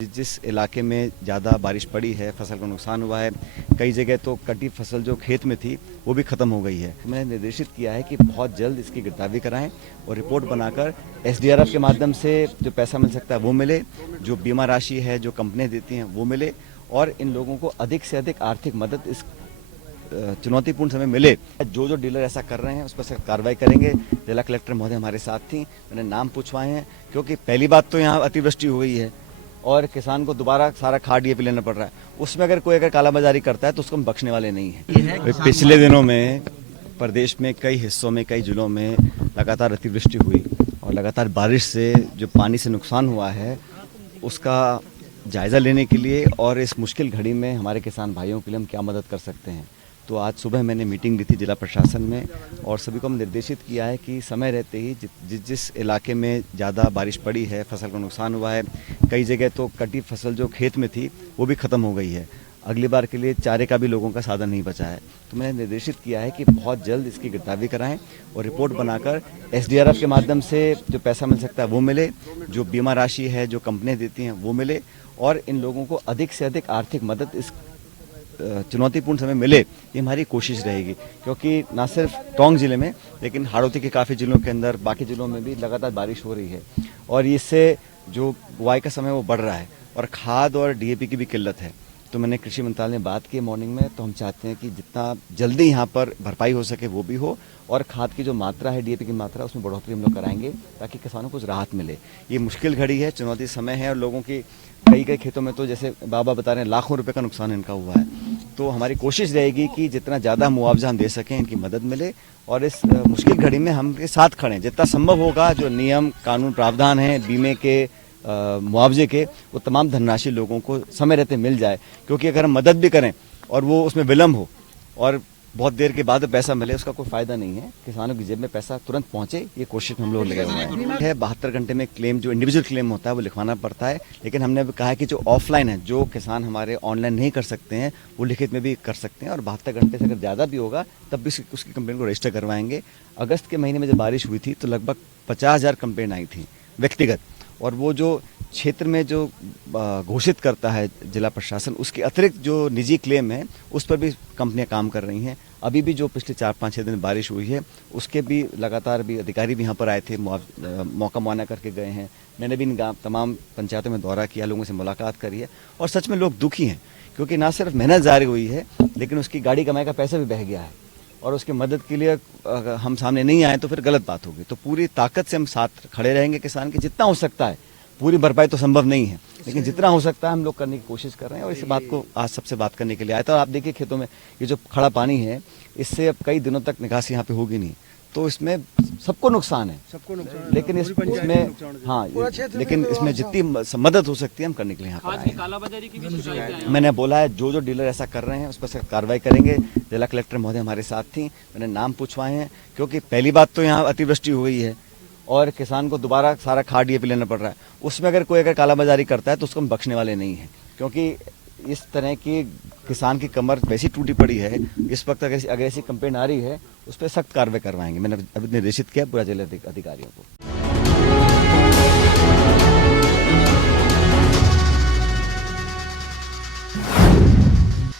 जिस इलाके में ज़्यादा बारिश पड़ी है, फसल को नुकसान हुआ है, कई जगह तो कटी फसल जो खेत में थी वो भी ख़त्म हो गई है। मैंने निर्देशित किया है कि बहुत जल्द इसकी गिरदावरी कराएं और रिपोर्ट बनाकर एसडीआरएफ के माध्यम से जो पैसा मिल सकता है वो मिले, जो बीमा राशि है जो कंपनियां देती हैं वो मिले और इन लोगों को अधिक से अधिक आर्थिक मदद इस चुनौतीपूर्ण समय मिले। जो डीलर ऐसा कर रहे हैं उस पर सख्त कार्रवाई करेंगे। जिला कलेक्टर महोदय हमारे साथ थी, मैंने नाम पूछवाए हैं क्योंकि पहली बात तो यहाँ अतिवृष्टि हो गई है और किसान को दोबारा सारा खाद डीएपी लेना पड़ रहा है। उसमें अगर कालाबाजारी करता है तो उसको हम बख्शने वाले नहीं हैं। पिछले दिनों में प्रदेश में कई हिस्सों में कई जिलों में लगातार अतिवृष्टि हुई और लगातार बारिश से जो पानी से नुकसान हुआ है उसका जायज़ा लेने के लिए और इस मुश्किल घड़ी में हमारे किसान भाइयों के लिए हम क्या मदद कर सकते हैं, तो आज सुबह मैंने मीटिंग ली थी जिला प्रशासन में और सभी को हम निर्देशित किया है कि समय रहते ही जिस इलाके में ज़्यादा बारिश पड़ी है, फसल को नुकसान हुआ है, कई जगह तो कटी फसल जो खेत में थी वो भी ख़त्म हो गई है, अगली बार के लिए चारे का भी लोगों का साधन नहीं बचा है, तो मैंने निर्देशित किया है कि बहुत जल्द इसकी गिरदावरी कराएं और रिपोर्ट बनाकर एसडीआरएफ के माध्यम से जो पैसा मिल सकता है वो मिले, जो बीमा राशि है जो कंपनियां देती हैं वो मिले और इन लोगों को अधिक से अधिक आर्थिक मदद इस चुनौतीपूर्ण समय मिले, ये हमारी कोशिश रहेगी। क्योंकि ना सिर्फ टोंक जिले में लेकिन हाड़ौती के काफ़ी जिलों के अंदर बाकी जिलों में भी लगातार बारिश हो रही है और इससे जो बुआई का समय वो बढ़ रहा है और खाद और डीएपी की भी किल्लत है। तो मैंने कृषि मंत्रालय में बात की मॉर्निंग में, तो हम चाहते हैं कि जितना जल्दी यहाँ पर भरपाई हो सके वो भी हो और खाद की जो मात्रा है डीएपी की मात्रा उसमें बढ़ोतरी हम लोग कराएंगे ताकि किसानों को कुछ राहत मिले। ये मुश्किल घड़ी है, चुनौती समय है और लोगों की कई खेतों में तो जैसे बाबा बता रहे हैं लाखों रुपए का नुकसान इनका हुआ है, तो हमारी कोशिश रहेगी कि जितना ज़्यादा मुआवजा हम दे सकें, इनकी मदद मिले और इस मुश्किल घड़ी में हम के साथ खड़े, जितना संभव होगा जो नियम कानून प्रावधान हैं बीमे के मुआवजे के वो तमाम धनराशि लोगों को समय रहते मिल जाए। क्योंकि अगर हम मदद भी करें और वो उसमें विलम्ब हो और बहुत देर के बाद पैसा मिले उसका कोई फायदा नहीं है। किसानों की जेब में पैसा तुरंत पहुंचे, ये कोशिश में हम लोग लगे हुए हैं। 72 घंटे में क्लेम जो इंडिविजुअल क्लेम होता है वो लिखवाना पड़ता है, लेकिन हमने अभी कहा है कि जो ऑफलाइन है, जो किसान हमारे ऑनलाइन नहीं कर सकते हैं वो लिखित में भी कर सकते हैं और 72 घंटे से अगर ज़्यादा भी होगा तब भी उसकी कंप्लेन को रजिस्टर करवाएंगे। अगस्त के महीने में जब बारिश हुई थी तो लगभग 50,000 कंप्लेन आई थी व्यक्तिगत, और वो जो क्षेत्र में जो घोषित करता है जिला प्रशासन उसके अतिरिक्त जो निजी क्लेम है उस पर भी कंपनियां काम कर रही हैं। अभी भी जो पिछले 4-5-6 दिन बारिश हुई है उसके भी लगातार भी अधिकारी भी यहाँ पर आए थे, मौका मुआयना करके गए हैं। मैंने भी इन तमाम पंचायतों में दौरा किया, लोगों से मुलाकात करी है और सच में लोग दुखी हैं क्योंकि ना सिर्फ मेहनत जारी हुई है लेकिन उसकी गाड़ी कमाई का पैसा भी बह गया है और उसकी मदद के लिए हम सामने नहीं आए तो फिर गलत बात होगी। तो पूरी ताकत से हम साथ खड़े रहेंगे किसान के, जितना हो सकता है। पूरी भरपाई तो संभव नहीं है लेकिन जितना हो सकता है हम लोग करने की कोशिश कर रहे हैं और इस बात को आज सबसे बात करने के लिए आया था। और आप देखिए खेतों में ये जो खड़ा पानी है इससे अब कई दिनों तक निकासी यहाँ पे होगी नहीं, तो इसमें सबको नुकसान है, लेकिन इसमें हाँ लेकिन इसमें जितनी मदद हो सकती है हम करने के लिए यहाँ पर आए हैं। मैंने बोला है जो डीलर ऐसा कर रहे हैं उस पर सख्त कार्रवाई करेंगे। जिला कलेक्टर महोदय हमारे साथ थी, मैंने नाम पूछवाए हैं क्योंकि पहली बात तो यहाँ अतिवृष्टि हो गई है और किसान को दोबारा सारा खाद डीएपी लेना पड़ रहा है। उसमें अगर कालाबाजारी करता है तो उसको हम बख्शने वाले नहीं हैं, क्योंकि इस तरह की किसान की कमर वैसी टूटी पड़ी है। इस वक्त अगर ऐसी कंप्लेंट आ रही है उस पर सख्त कार्रवाई करवाएंगे। मैंने अभी निर्देशित किया पूरा जिला अधिकारियों को।